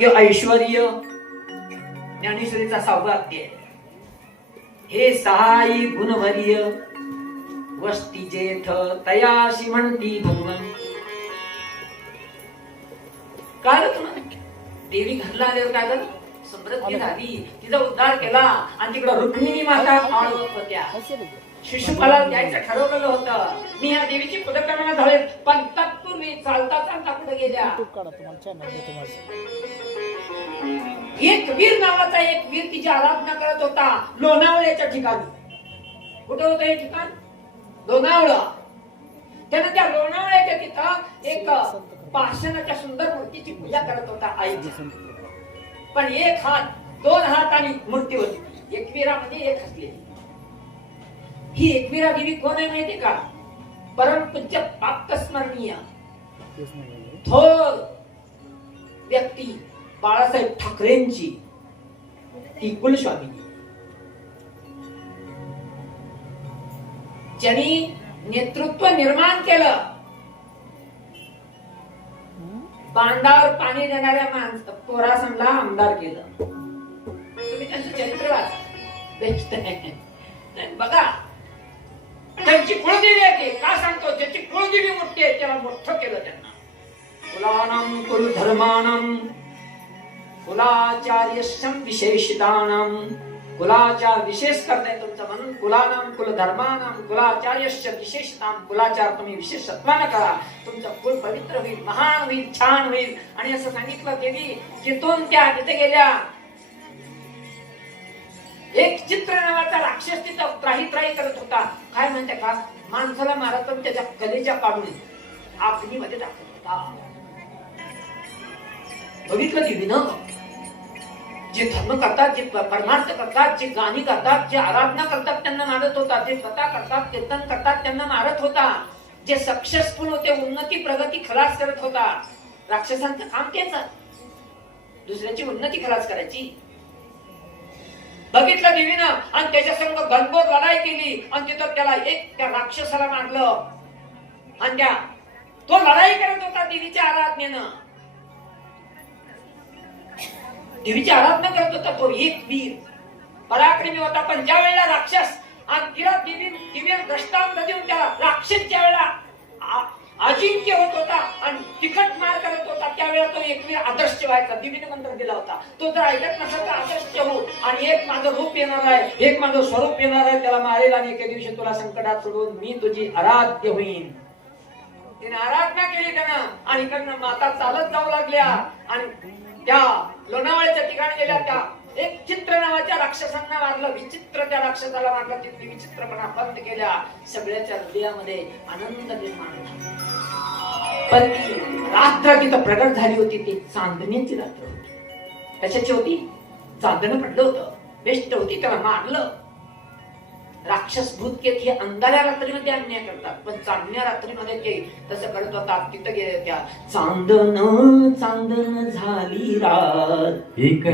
वैराग्य ऐश्वर्य. ज्ञानेश्वरीचा सहावा अध्याय. हे सहाई गुणवर्य. वस्ती जेठ तयाशी म्हणती भगवन. काय तुला? देवी घरला आल्यावर काय झालं? समृद्धी झाली. तिचा उद्धार केला. आणि तिकडं रुक्मिणी माता होत्या. शिशुपाला द्यायचं ठरवलेलं होतं. मी या देवीची पुढकरणा झाले पण तत्पूर्वी चालता चालता पुढे गेल्या? एक वीर नावाचा एक वीर तिची आराधना करत होता लोणावळ्याच्या ठिकाणी. कुठे होतं हे ठिकाण? लोणावळा. त्यानं त्या लोणावळ्याच्या तिथं एक पाषाणाच्या सुंदर मूर्तीची पूजा करत होता आईची पण एक हात दोन हात आणि मूर्ती होती. एकविरामध्ये एक हसलेली ही एकविरा देवी कोण आहे माहिती का? परमपूज्य प्राप्त स्मरणीय तेच नाही. थोर व्यक्ती. बाळासाहेब ठाकरेंची ती कुलस्वामिनी ज्यांनी नेतृत्व निर्माण केलं बांधावर पाणी देणाऱ्या माणस पोरासनला आमदार केलं. तुम्ही त्यांचं चरित्र वाचा. नाही, बघा. त्यांची कुळदेवी आहे का सांगतो? ज्याची कुळदेवी मोठी आहे त्याला मोठं केलं त्यांना. कुलानां कुल धर्माणां कुलाचार्यशं विशेषितानाम कुलाचार विशेष करताय तुमचं म्हणून कुलानाम कुल धर्मानां कुलाचार्यश्च विशेषताम कुलाचार तुम्ही विशेषत्वानं करा. तुमचं कुल पवित्र होईल महान होईल छान होईल. आणि असं सांगितलं देवी जिथून त्या तिथे गेल्या एक चित्र नावाचा राक्षस तिथं त्राही त्राही करत होता. काय म्हणते का? माणसाला मारा तर त्याच्या कलेच्या काढून आग्नीमध्ये टाकत होता. बघितलं की विन जे धर्म करतात जे परमार्थ करतात जे गाणी करतात जे आराधना करतात त्यांना मारत होता जे कथा करतात कीर्तन करतात त्यांना मारत होता. जे सक्सेसफुल होते उन्नती प्रगती खलास करत होता. राक्षसांचं काम तेच दुसऱ्याची उन्नती खलास करायची. बघितलं देवीनं? आणि त्याच्या संग घनघोर लढाई केली. आणि तिथं त्याला एक त्या राक्षसाला मारलं. आणि त्या तो लढाई करत होता देवीच्या आराधनेनं. देवीची आराधना करत होता तो एक वीर. पराक्रमी होता पण ज्या वेळेला राक्षस आणि तिला देवी दिव्य दृष्टांत देऊन त्याला राक्षस ज्या वेळेला अजिंक्य होत होता आणि तिखट मार करत होता त्यावेळेला तो एक वीर आदर्श व्हायचा दिवीने मंत्र दिला होता. तो जर ऐकत नसेल तर आदर्श हो आणि एक माझं रूप येणार आहे एक माझं स्वरूप येणार आहे त्याला मारेल आणि एके दिवशी तुला संकटात सोडून मी तुझी आराध्य होईन. तिने आराधना केली त्यानं आणि इकडनं माता चालत जाऊ लागल्या आणि त्या लोणावळ्याच्या ठिकाणी गेल्या त्या एक चित्र नावाच्या राक्षसांना मारलं. विचित्र त्या राक्षसाला मारलं. तिथे विचित्रपणा बंद केल्या. सगळ्याच्या हृदयामध्ये आनंद निर्माण झाला. पण ती रात्र तिथं प्रगट झाली होती. ती चांदणीची रात्र होती. कशाची होती? चांदणं पडलं होतं. बेस्ट होती. त्याला मारलं. राक्षस भूतकेत हे अंधाऱ्या रात्रीमध्ये अन्याय करतात. पण चांदण्या रात्रीमध्ये ते तसं करत होतात तिथं गेले त्या. चांदन चांदन झाली रात. एक